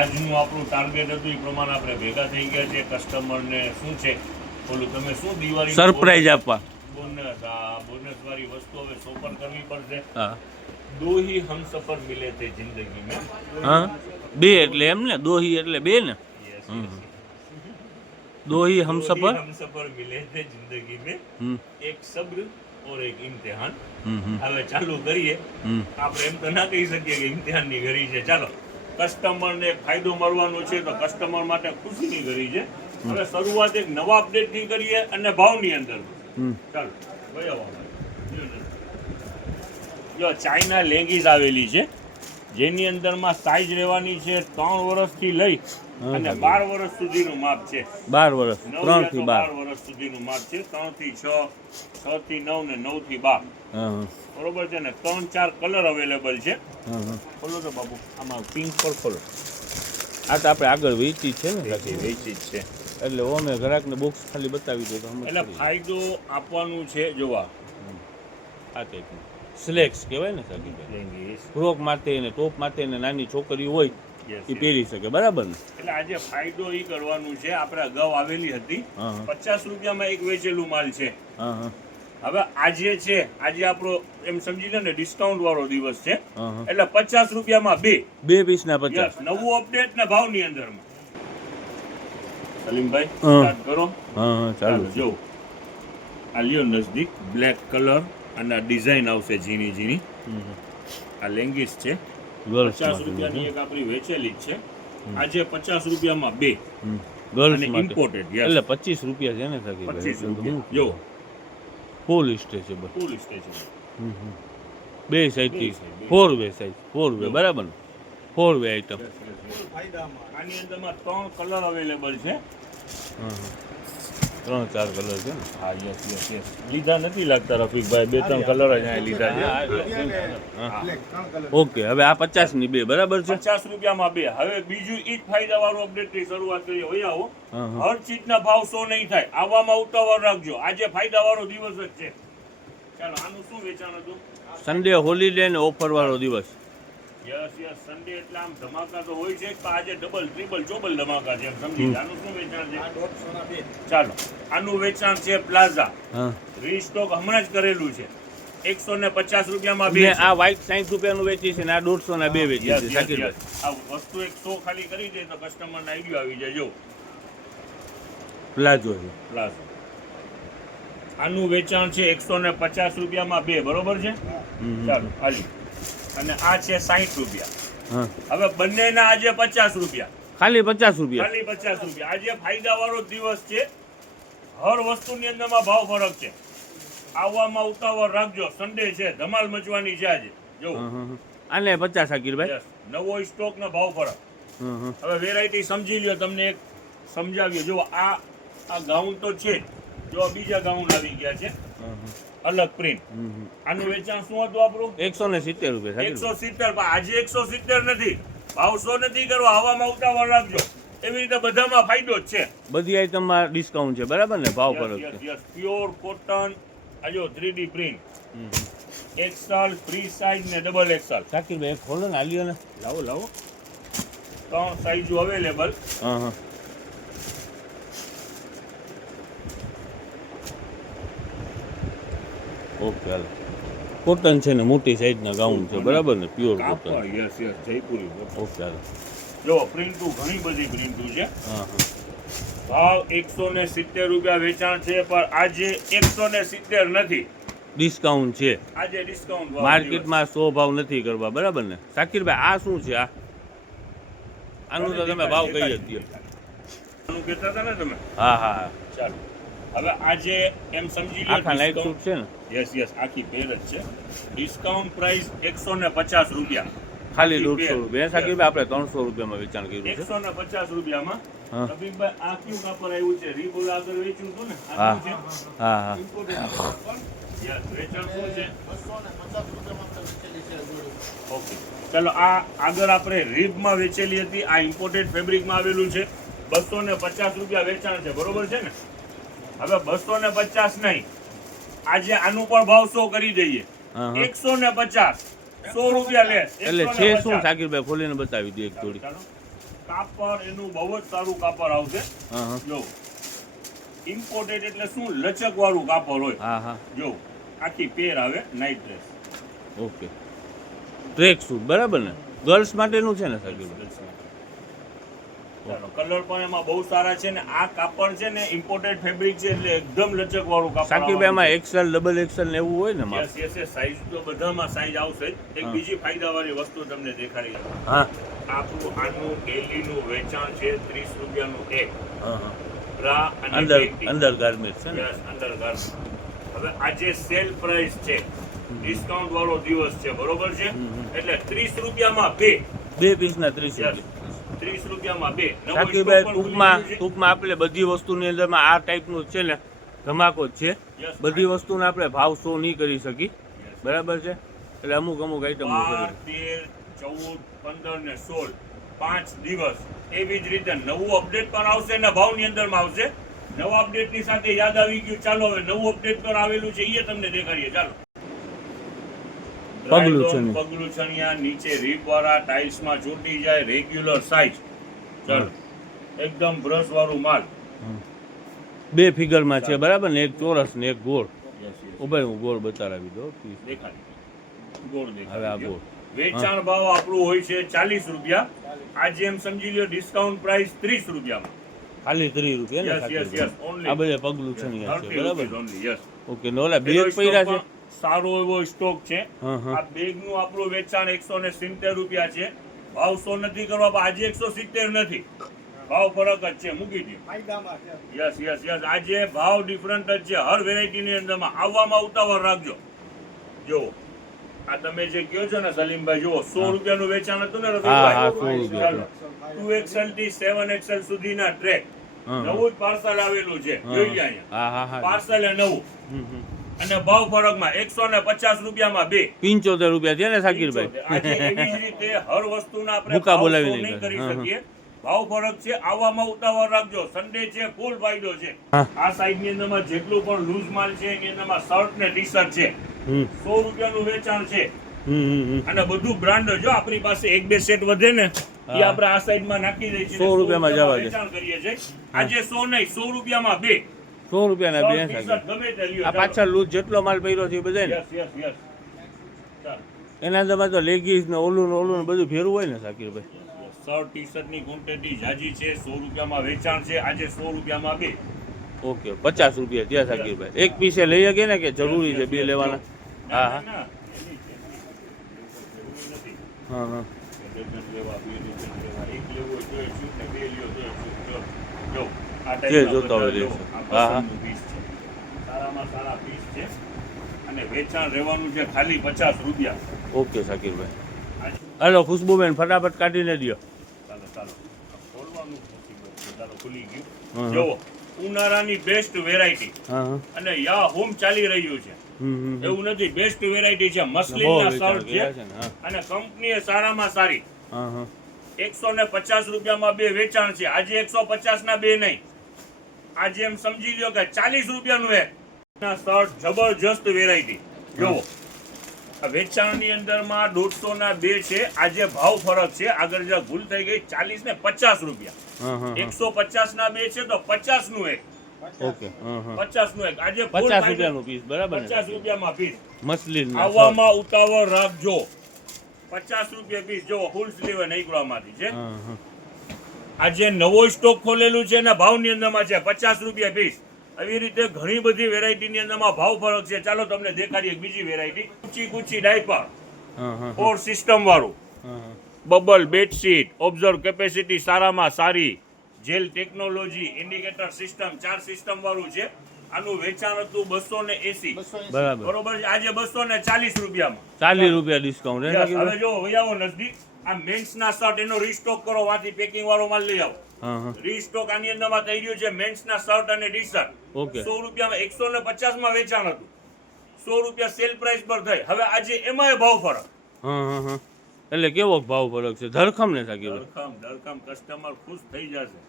આજનું આપણું ટાર્ગેટ હતું એ પ્રમાણે આપણે ભેગા થઈ ગયા છે. કસ્ટમરને શું છે ઓલું તમે શું દિવાળી સરપ્રાઈઝ આપવા બોનસ બોનસ વાળી વસ્તુ હવે સોપર કરવી પડશે. હા દો હી હમસફર મિલે થે જિંદગી મેં. હા બે એટલે એમ ને દોહી એટલે બે ને Yes, હમ. yes. દોહી दो હમસફર ही हमसफर मिले थे जिंदगी में, હમ एक सब्र और एक इम्तिहान. હમ હવે ચાલુ કરીએ. હમ આપણે એમ તો ના કહી શકીએ કે ઇમ્તિહાનની ઘડી છે. ચાલો કસ્ટમરને એક ફાયદો મળવાનો છે તો કસ્ટમર માટે ખુશીની ઘડી છે. હવે શરૂઆત એક નવા અપડેટથી કરીએ અને ભાવની અંદર. હમ ચાલો ભાઈ આવો. જો ચાઇના લેગીસ આવેલી છે જેની અંદરમાં સાઈઝ રહેવાની છે 3 વર્ષથી લઈ અને 12 વર્ષ સુધીનું માપ છે. 12 વર્ષ 3 થી 12 12 વર્ષ સુધીનું માપ છે. 3 થી 6, 6 થી 9 ને 9 થી 12. હા બરોબર છે ને 3-4 કલર અવેલેબલ છે. હા ખોલો તો બાબુ આમાં પિંક પર ખોલો. આ તો આપણે આગળ વેચી છે ને વેચી વેચી જ છે. એટલે ઓમે ગ્રાહકને બોક્સ ખાલી બતાવી દો તો સમજ એટલે પડી જાય. ફાયદો આપવાનું છે. જોવા આ ટાઈપનું સ્લેક્સ કહેવાય ને સાકીભાઈ લેંગીસ. ફ્રોક માટે ને ટોપ માટે ને નાની છોકરી હોય Yes, એ yes. પહેરી શકે બરાબર ને એટલે આજે ફાયદો ઈ કરવાનું છે. આપણે અગાઉ આવેલી હતી હા હા 50 રૂપિયામાં એક વેચેલું માલ છે. હા હા હવે આજે છે આજે આપણો એમ સમજી લે ને ડિસ્કાઉન્ટ વાળો દિવસ છે હા હા એટલે 50 રૂપિયામાં બે. 2 પીસના 50 યસ નવું અપડેટ ને ભાવની અંદરમાં. સલીમભાઈ હા. સ્ટાર્ટ કરો. હા હા ચાલુ છે. જો આ લ્યો નજદીક બ્લેક કલર અને ડિઝાઇન આવશે ઝીણી ઝીણી. હમ. આ લેંગીસ છે. ગર્લ્સ 50 રૂપિયાની એક આપણી વેચેલી જ છે. આજે 50 રૂપિયામાં બે ગર્લ્સ અને માટે ઇમ્પોર્ટેડ. એટલે 25 રૂપિયા છે ને સાકીભાઈ 25 રૂપિયા. જો ફૂલ સ્ટ્રેચેબલ ફૂલ સ્ટેશન. બે સાઈઝથી બે side, બે. 4 વે સાઈઝ 4 વે બરાબર ને 4 વે આઈટમ આની અંદરમાં 3 કલર અવેલેબલ છે. 3-4 કલર છે ને હા યસ યસ યસ. લીધા નથી લાગતા રફીકભાઈ. 2-3 કલર જ અહીંયા લીધા છે. ઓકે હવે આ 50 ની બે બરાબર છે 50 રૂપિયામાં બે. હવે બીજું ઈ જ ફાયદા વાળું અપડેટ થી શરૂઆત કરીએ. હોય આવો હા, હા. હર ચીજના ભાવ 100 નહીં થાય. આવવામાં ઉતાવળ રાખજો. આજે ફાયદા વાળો દિવસ જ છે. ચાલો આનું શું વેચાણ હતું? સન્ડે હોલિડે ને ઓફર વાળો દિવસ યસ યસ સન્ડે એટલે આમ ધમાકા તો હોય છે જ, પણ આજે ડબલ ટ્રિપલ ચોબલ ધમાકા છે એમ સમજી લો. આનું શું વેચાણ છે? ચાલો આનું વેચાણ છે પ્લાઝા. હા રીસ્ટોક હમણાં જ કરેલું છે. 150 રૂપિયામાં બે ને છે. આ વ્હાઈટ 60 રૂપિયાનું વેચી છે ને આ 150 ના બે વેચી યસ છે યસ શાકીરભાઈ યસ. આ વસ્તુ એક 100 ખાલી કરી દે તો કસ્ટમરને આઈડિયો આવી જાય. જો પ્લાઝો છે પ્લાઝો આનું વેચાણ છે 150 રૂપિયામાં બે. બરોબર છે? ચાલો હાલી. અને આ છે 60 રૂપિયા. હા હવે બંનેના આજે 50 રૂપિયા. ખાલી 50 રૂપિયા ખાલી 50 રૂપિયા. આજે ફાયદા વાળો દિવસ છે. હર વસ્તુની અંદરમાં ભાવ ફરક છે. આવવામાં ઉતાવળ રાખજો. સન્ડે છે, ધમાલ મચવાની છે આજે. જો હા, હા, હા. આને 50 શાકીરભાઈ યસ નવો સ્ટોક ના ભાવ ફરક. હા હા હવે વેરાયટી સમજી લ્યો. તમને એક સમજાવીએ. જો આ ગાઉન તો છે જ. જો આ બીજા ગાઉન આવી ગયા છે હા, હા. અલગ પ્રિન્ટ. આનું વેચાણ શું હતું આપણું? 170 રૂપિયા શાકીરભાઈ 170. પણ આજે 170 નથી. ભાવ 100 નથી કરવા. હવામાં ઉતાવળ રાખજો. એવી રીતે બધામાં ફાયદો જ છે. બધી આઈટમમાં ડિસ્કાઉન્ટ છે બરાબર ને ભાવ ફરક યસ છે યસ પ્યોર કોટન. આ જો 3D print. XL free size ને ડબલ XL. શાકીરભાઈ એક ખોલો ને આલ્યો ને લાવો લાવો. 3 સાઇઝો અવેલેબલ. હા હા ઓકે હાલો કોટન છે ને મોટી સાઈઝના ગાઉન છે બરાબર ને પ્યોર કોટન કાપડ yes yes Jaipuri cotton. Okay હાલો જો પ્રિન્ટુ ઘણી બધી પ્રિન્ટુ છે. હા હા ભાવ 170 રૂપિયા વેચાણ છે, પણ આજે 170 નથી. ડિસ્કાઉન્ટ છે આજે ડિસ્કાઉન્ટ માર્કેટમાં 100 ભાવ નથી કરવા બરાબર ને શાકીરભાઈ આ શું છે આ આનું તો તમે ભાવ કહી જ દો આનું કહેતા હતા ને તમે. હા હા હા ચાલો હવે આજે એમ સમજી લો આખા નાઇટ સૂટ છે ને યસ યસ આખી પેર જ છે. ડિસ્કાઉન્ટ પ્રાઇસ 150 રૂપિયા. ખાલી આખી 150 પેર. રૂપિયા શાકીરભાઈ આપણે 300 રૂપિયામાં વેચાણ કર્યું છે 150 રૂપિયામાં. હા. રફીકભાઈ આ કયું કાપડ આવ્યું છે? રીબોલ આગળ વેચ્યું હતું ને આ હા શું છે? હા હા Imported કાપડ. યસ વેચાણ શું છે? ઓકે ચાલો આ આગળ આપણે રીબમાં વેચેલી હતી. આ ઇમ્પોર્ટેડ ફેબ્રિકમાં આવેલું છે. 250 રૂપિયા વેચાણ છે. બરોબર છે ને? હવે 250 નહીં. આજે આનું પણ ભાવ 100 કરી દઈએ. હા, હા. 150 100 રૂપિયા લેસ. એટલે છે શું શાકીરભાઈ ખોલીને બતાવી દો એક થોડી ચાલો કાપડ એનું બહુ જ સારું કાપડ આવશે. હા હા જો ઇમ્પોર્ટેડ એટલે શું લચક વાળું કાપડ હોય. હા હા જો આખી પેર આવે night dress. Okay track suit બરાબર ને ગર્લ્સ માટેનું છે ને સાકીરભાઈ? ચાલો કલર પણ એમાં બહુ સારા છે ને આ કાપડ છે ને ઇમ્પોર્ટેડ ફેબ્રિક છે એટલે એકદમ લચક વાળું કાપડ. સાકીરભાઈ એમાં એક્સેલ ડબલ એક્સેલ ને એવું હોય ને માપ? યસ યસ સાઈઝ તો બધામાં સાઈઝ આવશે જ. એક હા. બીજી ફાયદાવાળી વસ્તુ તમને દેખાડી દઉં. હા આપણું આનું ડેલીનું વેચાણ છે 30 રૂપિયાનું એક હા હા બ્રા અને અંદર પેન્ટી. અંદર ગાર્મેન્ટ છે ને? યસ અંદર ગાર્મેન્ટ. હવે આજે સેલ પ્રાઇસ છે, ડિસ્કાઉન્ટ વાળો દિવસ છે, બરોબર છે? એટલે 30 રૂપિયામાં બે પીસના 30 યસ રૂપિયા. 30 રૂપિયામાં બે. નવો સાકીરભાઈ stock પણ ટૂંકમાં ખુલી ગયું છે. ટૂંકમાં આપણે બધી વસ્તુની અંદરમાં આ ટાઈપનું છે ને ધમાકો જ છે. Yes. બધી વસ્તુને આપણે ભાવ શો નહીં કરી શકી, Yes. બરાબર છે? એટલે અમુક અમુક આઈટમો 12, કરી 13, 14, 15 ને 16 5 દિવસ. એવી જ રીતે નવું અપડેટ પણ આવશે ને ભાવની અંદરમાં આવશે. નવા અપડેટની સાથે યાદ આવી ગયું, ચાલો હવે નવું અપડેટ પર આવેલું છે એ તમને દેખાડીએ. ચાલો પગલું છણિયા. પગલું છણિયા નીચે રીપ વાળા ટાઇલ્સમાં ચોટી જાય, રેગ્યુલર સાઈઝ. ચાલો એકદમ બ્રશ વાળું માલ. બે ફિગરમાં છે બરાબર ને, એક ચોરસ ને એક ગોળ. Yes, yes. ઉભા હું ગોળ બતાવી દો piece. દેખાડી ગોળ હવે આ દેખાડી ગોળ. વેચાણ ભાવ આપણું હોય છે 40 રૂપિયા. આજે એમ સમજી લ્યો ડિસ્કાઉન્ટ પ્રાઇસ 30 રૂપિયામાં. ખાલી 30 રૂપિયા ને Yes, yes, સાકીરભાઈ? yes, only. આ બધા પગલું છણિયા છે 30 બરાબર? rupees only, yes. ઓકે ને ઓલા એનો બેગ પૈરા છે? stock પણ સારો એવો સ્ટોક છે. હા હા આ બેગનું આપણું વેચાણ 170 રૂપિયા છે. ભાવ 100 નથી કરવા, પણ આજે 170 નથી. ભાવ ફરક જ છે, મૂકી દો. યસ યસ યસ આજે ભાવ ડિફરન્ટ જ છે હર વેરાયટીની અંદરમાં. આવવામાં ઉતાવળ રાખજો. જો આ તમે જે કહો છો ને સલીમભાઈ, જુઓ 100 રૂપિયાનું વેચાણ હતું ને હા, હા, રફીકભાઈ? 100 રૂપિયા. ચાલો 2XL થી 7XL સુધીના ટ્રેક. હા. નવું જ પાર્સલ આવેલું છે, જોઈ લે અહીંયા. હા હા હા પાર્સલ એ નવું. હમ, હમ. અને ભાવ ફરકમાં 150 રૂપિયામાં બે. 75 રૂપિયા છે ને સાકીરભાઈ? આજે એવી જ રીતે હર વસ્તુના આપણે ભૂકા ભાવ બોલાવી શો નહીં નહીં કરે. કરી હા, હા. શકીએ. ભાવ ફરક છે, આવવામાં ઉતાવળ રાખજો. સન્ડે છે, ફૂલ ફાયદો છે. હા. આ સાઈડ ની અંદરમાં જેટલું પણ લૂઝ માલ છે એની અંદરમાં શર્ટ ને ટી શર્ટ છે. હમ 100 રૂપિયાનું વેચાણ છે. હમ અને બધું બ્રાન્ડ. જો આપણી પાસે એક બે સેટ વધે ને એ હા. આપણે આ સાઈડમાં નાખી દઈએ છીએ. 100 રૂપિયામાં જવા દે. વેચાણ કરીએ છીએ. આજે 100 નહીં, 100 રૂપિયામાં બે. 100 રૂપિયાના બે શર્ટ, ટી શર્ટ સાકીર. ગમે તે લ્યો. આ પાછળ લૂઝ જેટલો માલ પહેર્યો છે એ બધા ને યસ યસ યસ. ચાલો. એના અંદરમાં તો લેગીસ ને ઓલું ને બધું ફેરવું હોય ને સાકીરભાઈ? શર્ટ ટી શર્ટની ક્વોન્ટિટી જાજી છે. 100 રૂપિયામાં વેચાણ છે. આજે 100 રૂપિયામાં બે. ઓકે 50 રૂપિયા ત્યાં સાકીરભાઈ. એક પીસે લઈ શકીએ ને કે જરૂરી છે બે લેવાના? હા હા ના, એની જરૂરી નથી. હા હા ડઝન લેવા, બે ડઝન લેવા, એક લેવો હોય તો એ છૂટ ને બે લ્યો તો એ છૂટ. જો આ જે ટાઈપના જોતા હોય બધા લેશો. જો, આ હા, હા. પસંદનું પીસ છે. સારામાં સારા પીસ છે અને વેચાણ રહેવાનું છે ખાલી 50 રૂપિયા. ઓકે સાકીરભાઈ. આજે હાલો ખુશ્બુબેન ફટાફટ કાઢીને દો. ચાલો ચાલો ખોલવાનું possible છે. ચાલો ખુલી હા, ગયું. હા. જુઓ ઉનાળાની બેસ્ટ વેરાયટી હા હા અને યા હોમ ચાલી રહ્યું છે. હમ એવું નથી, બેસ્ટ વેરાયટી છે. બહુ મસ્લિનના વેચાણ શર્ટ કર્યા છે છે ને હા અને કંપની સારામાં સારી. હા હા 150 રૂપિયામાં બે વેચાણ છે. આજે 150 ના બે નહીં, આજે એમ સમજી લ્યો કે 40 રૂપિયાનું એક ના શર્ટ. જબરજસ્ત વેરાયટી. જુઓ આ વેચાણની અંદરમાં 150 ના બે છે. આજે ભાવ ફરક છે, આગળ જ્યાં ભૂલ થઈ ગઈ. 40 ને 50 રૂપિયા. હા હા 150 ના બે છે તો 50 નું એક. ઓકે હા હા 50 નું એક. આજે 50 રૂપિયાનું પીસ બરાબર ને? 50 રૂપિયામાં પીસ. મસલિન આવવામાં ઉતાવળ રાખજો. 50 રૂપિયા પીસ. જો ફૂલ સ્લીવ નૈગ્રામાંથી છે. હા હા આજે નવો સ્ટોક ખોલેલું છે ને ભાવની અંદરમાં છે 50 રૂપિયા પીસ. આવી રીતે ઘણી બધી વેરાયટીની અંદરમાં ભાવ ફરક છે. ચાલો તમને દેખાડીએ એક બીજી વેરાયટી. ઊંચી કૂચી ડાયપર હા હા 4 સિસ્ટમ વાળું. હા હા બબલ બેડશીટ, ઓબ્ઝર્વ કેપેસિટી સારામાં સારી, gel technology, indicator system 4 system વાળું છે. આનું વેચાણ હતું 280. બરાબર બરોબર છે. આજે 240 રૂપિયામાં. 40 રૂપિયા ડિસ્કાઉન્ટ Yes, હવે જો વૈયાવો નજદીક. આ મેન્સ ના શર્ટ એનો રીસ્ટોક કરો, વાંથી પેકિંગ વાળો માલ લઈ આવો. હા હા રીસ્ટોક આની અંદરમાં થઈ રહ્યું છે. મેન્સ ના શર્ટ અને ટી શર્ટ ઓકે 100 રૂપિયામાં 150 માં વેચાણ હતું. 100 રૂપિયા સેલ પ્રાઇસ પર થઈ. હવે આજે એમાંય ભાવ ફરક. હા હા હા એટલે કેવો ભાવ ફરક છે? ધરખમ ને સાકીરભાઈ? ધરખમ કસ્ટમર ખુશ થઈ જશે.